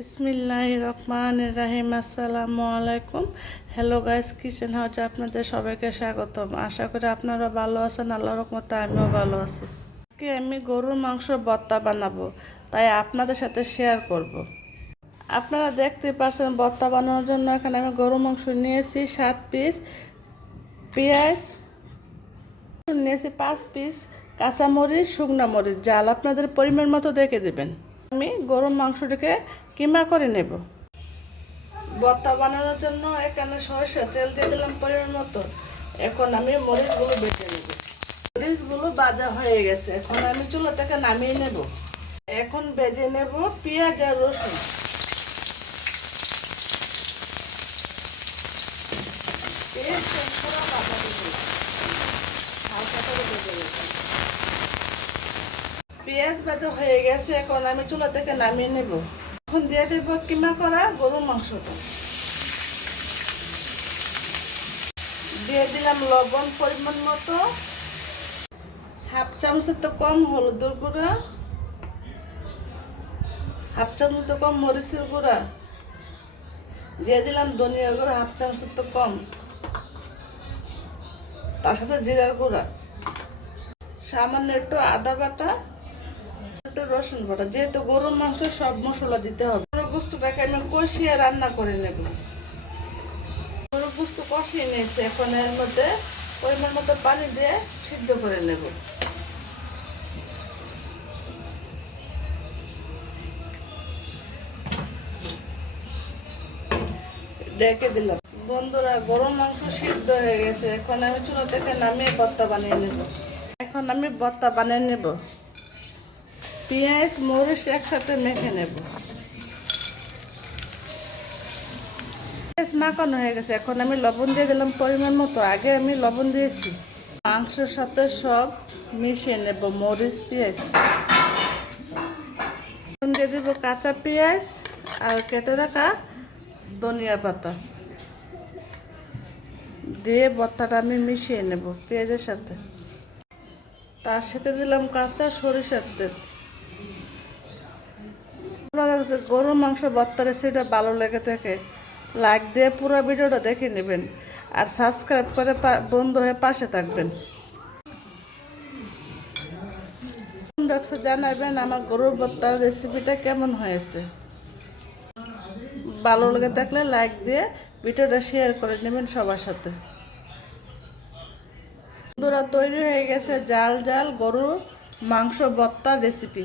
বিসমিল্লাহ রহমান রাহিম, আসসালামু আলাইকুম। হ্যালো গাইস কিচেন হাউসে আপনাদের সবাইকে স্বাগতম। আশা করি আপনারা ভালো আছেন আল্লাহ রহমতে আমিও ভালো আছি। আজকে আমি গরুর মাংস ভর্তা বানাবো, তাই আপনাদের সাথে শেয়ার করব। আপনারা দেখতে পাচ্ছেন ভর্তা বানানোর জন্য এখানে আমি গরুর মাংস নিয়েছি সাত পিস পেঁয়াজ নিয়েছি পাঁচ পিস কাঁচামরিচ, শুকনো মরিচ, জাল। আপনাদের পরিমাণ মতো দেখে দেবেন। আমি গরুর মাংসটাকে কিমা করে নেব? ভর্তা বানানোর জন্য এখানে সরষে তেল দিয়ে দিলাম পরিমাণ মতো। এখন আমি মরিচগুলো বেটে নেব। মরিচগুলো ভাজা হয়ে গেছে। এখন আমি চুলা থেকে নামিয়ে নেব। এখন বেজে নেব পেঁয়াজ আর রসুন। পেঁয়াজ ভাজা হয়ে গেছে। এখন আমি চুলা থেকে নামিয়ে নেব। এখন দিয়ে দেব কিমা করা গরুর মাংসটা। দিয়ে দিলাম লবণ পরিমাণ মতো। হাফ চামচের তো কম হলুদের গুঁড়া। হাফ চামচ তো কম মরিচের গুঁড়া। দিয়ে দিলাম ধনিয়ার গুঁড়া, হাফ চামচের তো কম। তার সাথে জিরার গুঁড়া। সামান্য একটু আদা বাটা। একটু রসুন বাটা, যেহেতু গরুর মাংস সব মশলা দিতে হবে। গরুর গুস্তটাকে আমি কষিয়ে রান্না করে নেব। গরুর গুস্ত কষিয়ে নিয়েছি, এখন এর মধ্যে পরিমাণ মতো পানি দিয়ে সিদ্ধ করে নেব। ডেকে দিলাম। বন্ধুরা গরম মাংস সিদ্ধ হয়ে গেছে। এখন আমি চুলো থেকে নামিয়ে ভর্তা বানিয়ে নেব। এখন আমি ভর্তা বানিয়ে নেব। পেঁয়াজ, মরিচ একসাথে মেখে নেব। পেঁয়াজ মাখানো হয়ে গেছে। এখন আমি লবণ দিয়ে দিলাম পরিমাণ মতো। আগে আমি লবণ দিয়েছি। মাংসের সাথে সব মিশিয়ে নেব, মরিচ, পেঁয়াজ। এখন দিয়ে দেব কাঁচা পেঁয়াজ আর কেটে রাখা ধনিয়া পাতা। দিয়ে ভর্তাটা আমি মিশিয়ে নেব পেঁয়াজের সাথে। তার সাথে দিলাম কাঁচা সরিষার তেল। গরুর মাংস ভর্তা রেসিপিটা ভালো লেগে থাকে লাইক দিয়ে পুরো ভিডিওটা দেখে নেবেন আর সাবস্ক্রাইব করে বন্ধু হয়ে পাশে থাকবেন। জানাবেন আমার গরুর ভর্তার রেসিপিটা কেমন হয়েছে। ভালো লেগে থাকলে লাইক দিয়ে ভিডিওটা শেয়ার করে নেবেন সবার সাথে। বন্ধুরা, তৈরি হয়ে গেছে জাল জাল গরুর মাংস ভর্তা রেসিপি